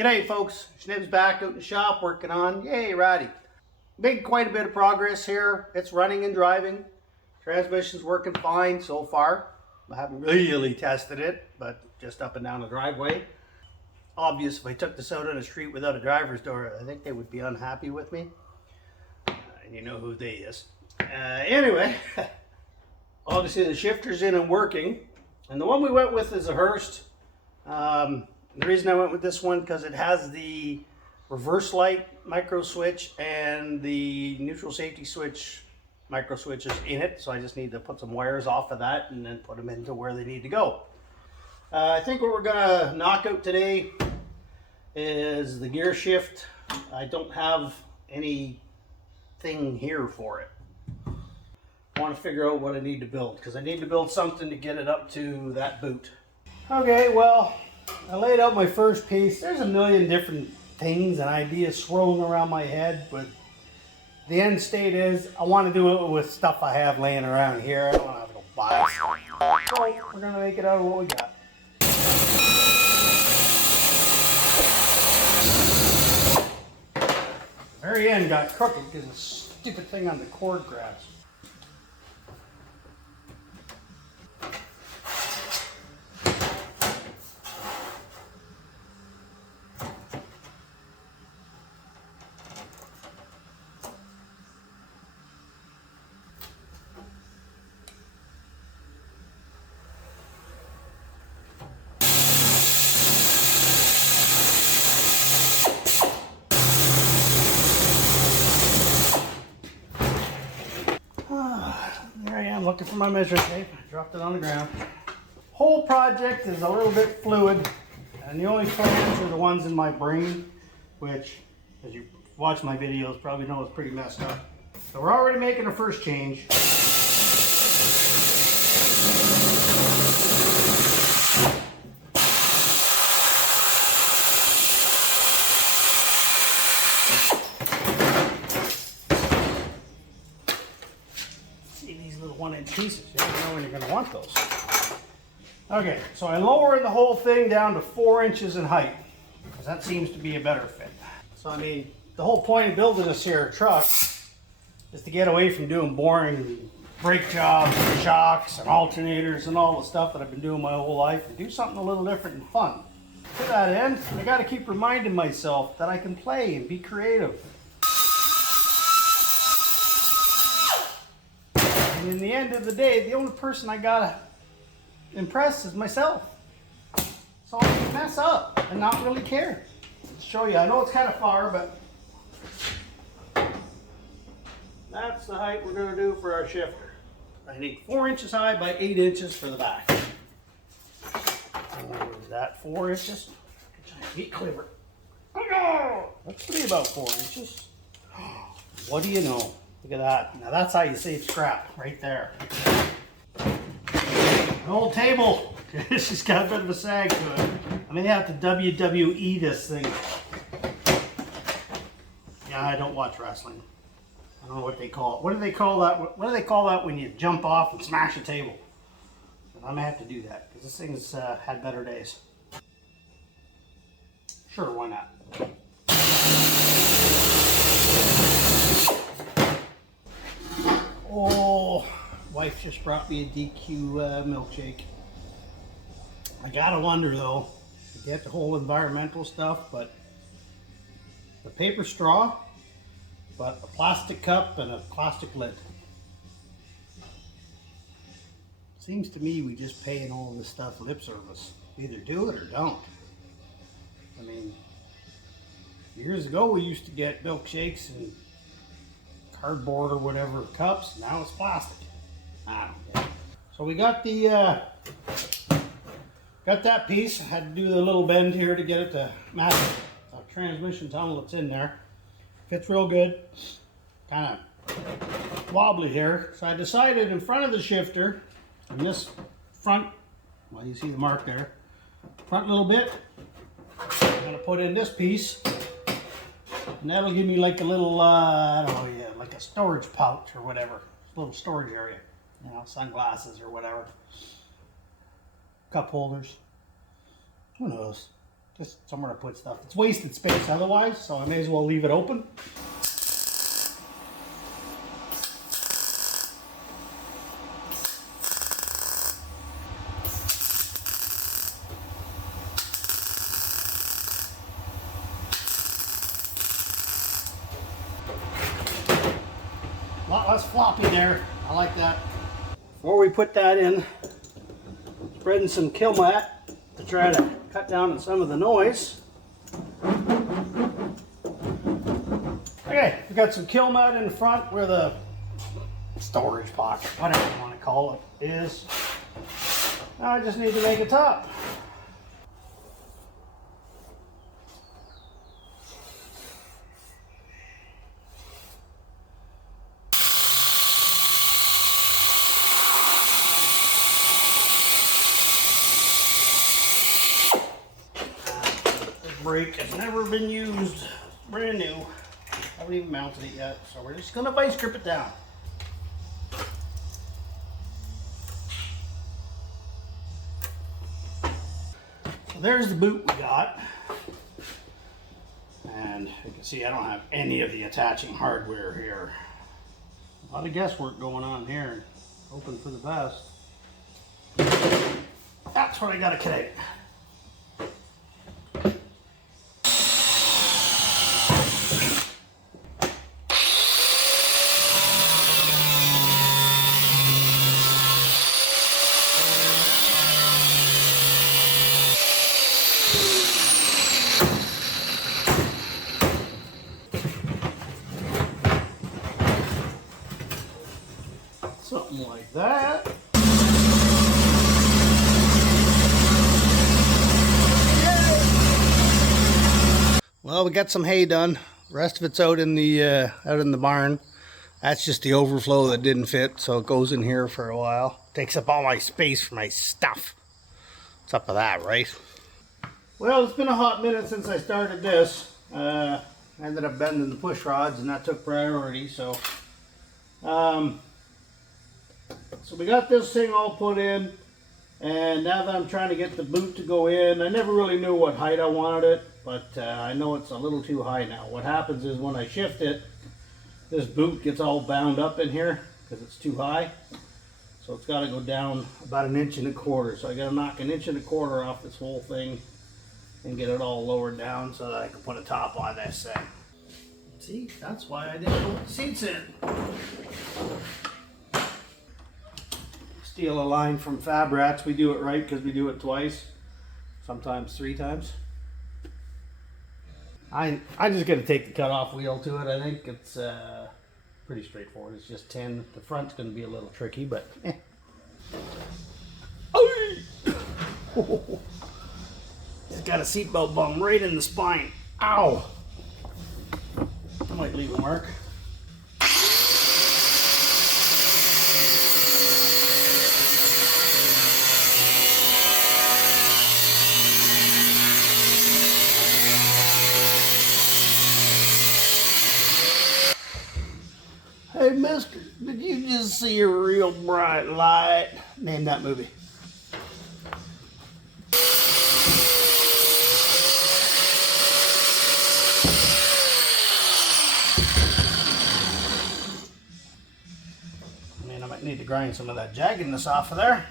G'day folks, Schnib's back out in the shop working on, yay Ratty. Made quite a bit of progress here. It's running and driving. Transmission's working fine so far. I haven't really tested it, but just up and down the driveway. Obvious if I took this out on the street without a driver's door, I think they would be unhappy with me. And you know who they is. Anyway, obviously the shifter's in and working. And the one we went with is a Hurst. The reason I went with this one because it has the reverse light micro switch and the neutral safety switch micro switches in it. So I just need to put some wires off of that and then put them into where they need to go. I think what we're gonna knock out today is the gear shift. I don't have anything here for it. I want to figure out what I need to build because I need to build something to get it up to that boot. Okay, well, I laid out my first piece. There's a million different things and ideas swirling around my head, but the end state is I want to do it with stuff I have laying around here. I don't want to have to go buy it. So we're going to make it out of what we got. The very end got crooked because the stupid thing on the cord grabs. There I am looking for my measuring tape. I dropped it on the ground. Whole project is a little bit fluid, and the only plans are the ones in my brain, which, as you watch my videos, probably know is pretty messed up. So we're already making a first change. Little 1-inch pieces. You never know when you're going to want those. Okay, so I lowered the whole thing down to 4 inches in height because that seems to be a better fit. So I mean, the whole point of building this here truck is to get away from doing boring brake jobs and shocks and alternators and all the stuff that I've been doing my whole life and do something a little different and fun. To that end, I got to keep reminding myself that I can play and be creative. And in the end of the day, the only person I gotta impress is myself. So I can mess up and not really care. Let's show you. I know it's kind of far, but that's the height we're gonna do for our shifter. I need 4 inches high by 8 inches for the back. Is that 4 inches? Get clever. That's to be about 4 inches. What do you know? Look at that. Now that's how you save scrap, right there. An old table. She's got a bit of a sag to it. I may have to WWE this thing. Yeah, I don't watch wrestling. I don't know what they call it. What do they call that? What do they call that when you jump off and smash a table? But I may have to do that because this thing's had better days. Sure, why not? Oh, wife just brought me a DQ milkshake. I gotta wonder though, I get the whole environmental stuff, but the paper straw, but a plastic cup and a plastic lid. Seems to me we just paying all this stuff lip service. Either do it or don't. I mean, years ago we used to get milkshakes and cardboard or whatever cups. Now it's plastic. I don't know. So we got the got that piece. I had to do the little bend here to get it to match the transmission tunnel that's in there. Fits real good. Kind of wobbly here. So I decided in front of the shifter, in this front, well, you see the mark there, front little bit, I'm gonna put in this piece. And that'll give me like a little, I don't know, yeah, like a storage pouch or whatever. A little storage area. You know, sunglasses or whatever. Cup holders. Who knows? Just somewhere to put stuff. It's wasted space otherwise, so I may as well leave it open. A lot less floppy there. I like that. Before we put that in, spreading some Kilmat to try to cut down on some of the noise. Okay, we got some Kilmat in the front where the storage pocket, whatever you want to call it, is. Now I just need to make a top. Brake has never been used, brand new. Haven't even mounted it yet, so we're just gonna vice grip it down. So there's the boot we got, and you can see I don't have any of the attaching hardware here. A lot of guesswork going on here, hoping for the best. That's what I gotta connect. Something like that. Well, we got some hay done. The rest of it's out in the barn. That's just the overflow that didn't fit, so it goes in here for a while. Takes up all my space for my stuff. What's up with that, right? Well, it's been a hot minute since I started this. I ended up bending the push rods, and that took priority. So we got this thing all put in, and now that I'm trying to get the boot to go in, I never really knew what height I wanted it, but I know it's a little too high now. What happens is when I shift it, this boot gets all bound up in here because it's too high. So it's got to go down about 1.25 inches. So I got to knock 1.25 inches off this whole thing and get it all lowered down so that I can put a top on this thing. See, that's why I didn't put the seats in. Steal a line from Fab Rats. We do it right because we do it twice, sometimes 3 times. I just got to take the cutoff wheel to it. I think it's pretty straightforward. It's just 10. The front's going to be a little tricky, but eh. Just got a seatbelt bum right in the spine. Ow! I might leave a mark. Hey, mister, did you just see a real bright light? Name that movie. I might need to grind some of that jaggedness off of there.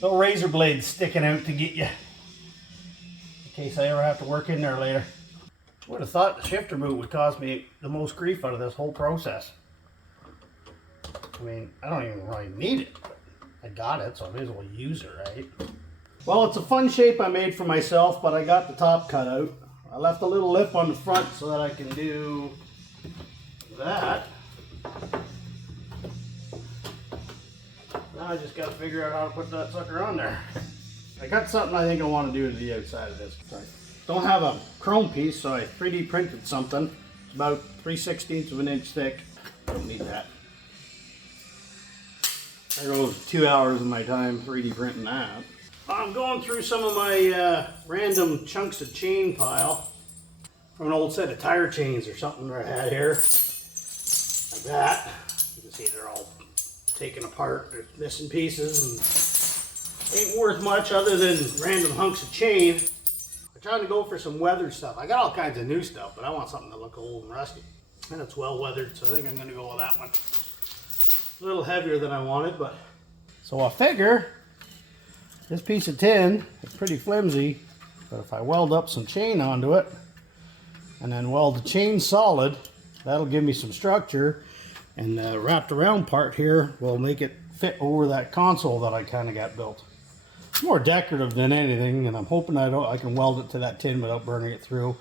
No razor blades sticking out to get you, in case I ever have to work in there later. Would have thought the shifter boot would cause me the most grief out of this whole process. I mean, I don't even really need it, but I got it, so I may as well use it, right? Well, it's a fun shape I made for myself, but I got the top cut out. I left a little lip on the front so that I can do that. Now I just got to figure out how to put that sucker on there. I got something I think I want to do to the outside of this. Don't have a chrome piece, so I 3D printed something. It's about 3/16 of an inch thick. Don't need that. There goes 2 hours of my time 3D printing that. I'm going through some of my random chunks of chain pile from an old set of tire chains or something that I had here. Like that. You can see they're all taken apart. They're missing pieces and ain't worth much other than random hunks of chain. I trying to go for some weathered stuff. I got all kinds of new stuff, but I want something to look old and rusty. And it's well weathered, so I think I'm going to go with that one. A little heavier than I wanted, but... So I figure this piece of tin is pretty flimsy, but if I weld up some chain onto it, and then weld the chain solid, that'll give me some structure, and the wrapped around part here will make it fit over that console that I kind of got built. It's more decorative than anything, and I'm hoping I can weld it to that tin without burning it through.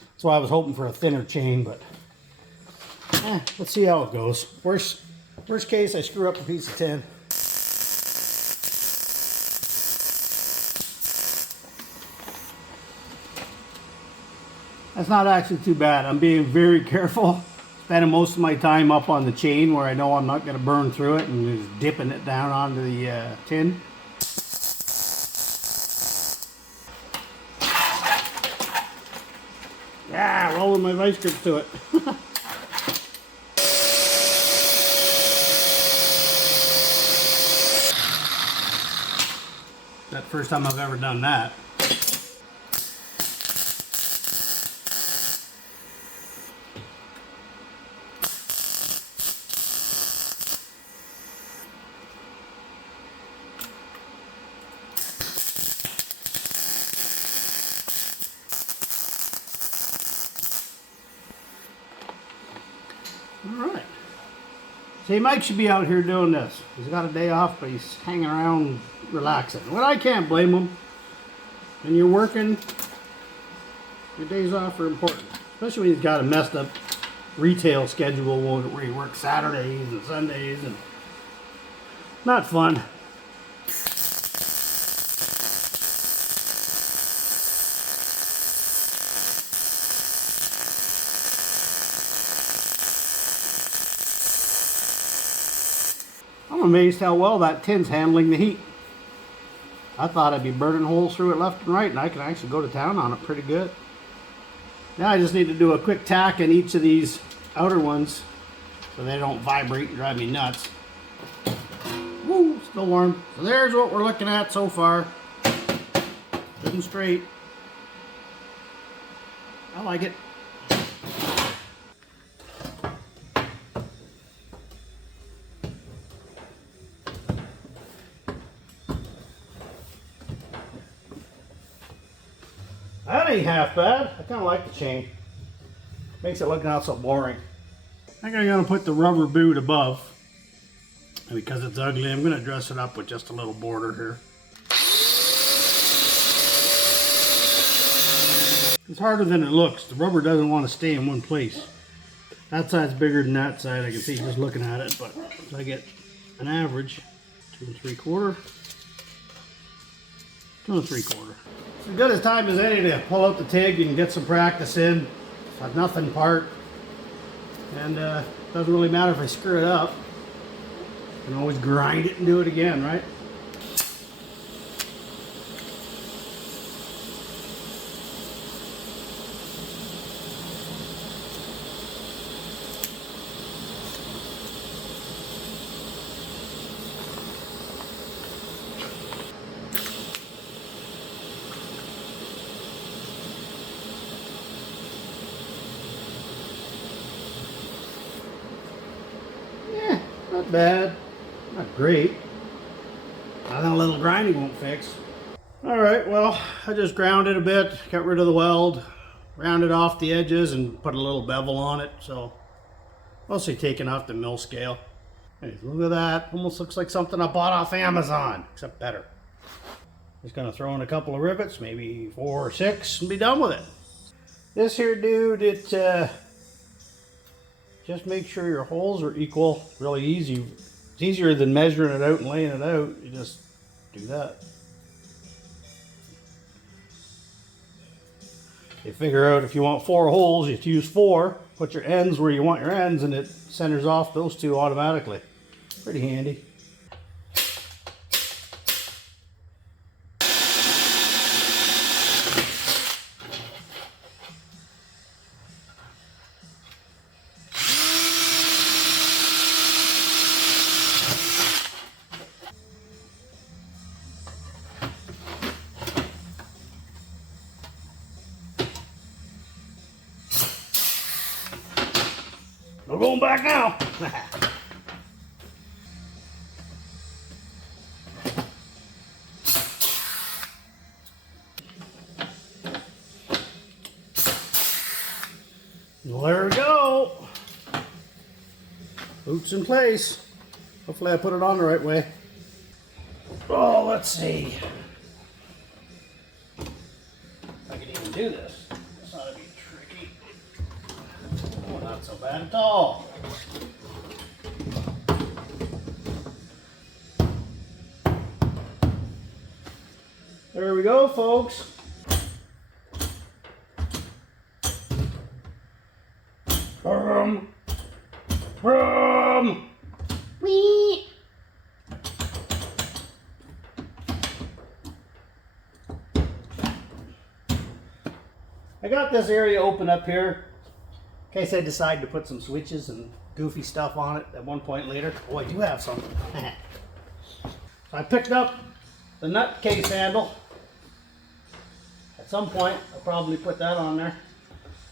That's why I was hoping for a thinner chain, but let's see how it goes. Worst case, I screw up a piece of tin. That's not actually too bad. I'm being very careful, spending most of my time up on the chain where I know I'm not going to burn through it, and just dipping it down onto the tin. Yeah, rolling my vice grips to it. That's the first time I've ever done that. Alright. See, Mike should be out here doing this. He's got a day off, but he's hanging around relaxing. Well, I can't blame him. When you're working, your days off are important. Especially when he's got a messed up retail schedule where he works Saturdays and Sundays, and not fun. I'm amazed how well that tin's handling the heat. I thought I'd be burning holes through it left and right, and I can actually go to town on it pretty good. Now I just need to do a quick tack in each of these outer ones so they don't vibrate and drive me nuts. Woo, still warm. So there's what we're looking at so far. Good and straight. I like it. That ain't half bad. I kind of like the chain. Makes it look not so boring. I think I'm going to put the rubber boot above. And because it's ugly, I'm going to dress it up with just a little border here. It's harder than it looks. The rubber doesn't want to stay in one place. That side's bigger than that side, I can see just looking at it, but I get an average 2 3/4, 2 3/4. It's as good a time as any to pull out the TIG and get some practice in. A nothing part, and doesn't really matter if I screw it up. I can always grind it and do it again, right? Not bad, not great. Nothing a little grinding won't fix. Alright, well, I just ground it a bit, got rid of the weld, rounded off the edges and put a little bevel on it, so mostly taken off the mill scale. Hey, look at that, almost looks like something I bought off Amazon, except better. Just gonna throw in a couple of rivets, maybe 4 or 6, and be done with it. This here dude, it just make sure your holes are equal. Really easy. It's easier than measuring it out and laying it out. You just do that. You figure out if you want 4 holes, you use 4. Put your ends where you want your ends, and it centers off those 2 automatically. Pretty handy. No going back now. Well, there we go. Boots in place. Hopefully I put it on the right way. Oh, let's see. If I can even do this. It's not to be tricky. Oh, not so bad at all. There we go, folks. Brum. Brum. Wee. I got this area open up here in case I decide to put some switches and goofy stuff on it at one point later. Oh, I do have something. So I picked up the nut case handle. At some point, I'll probably put that on there.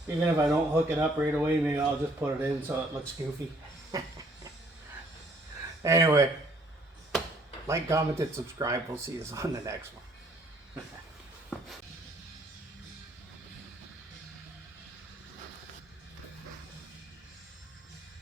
Even if I don't hook it up right away, maybe I'll just put it in so it looks goofy. Anyway, like, comment, and subscribe. We'll see you on the next one.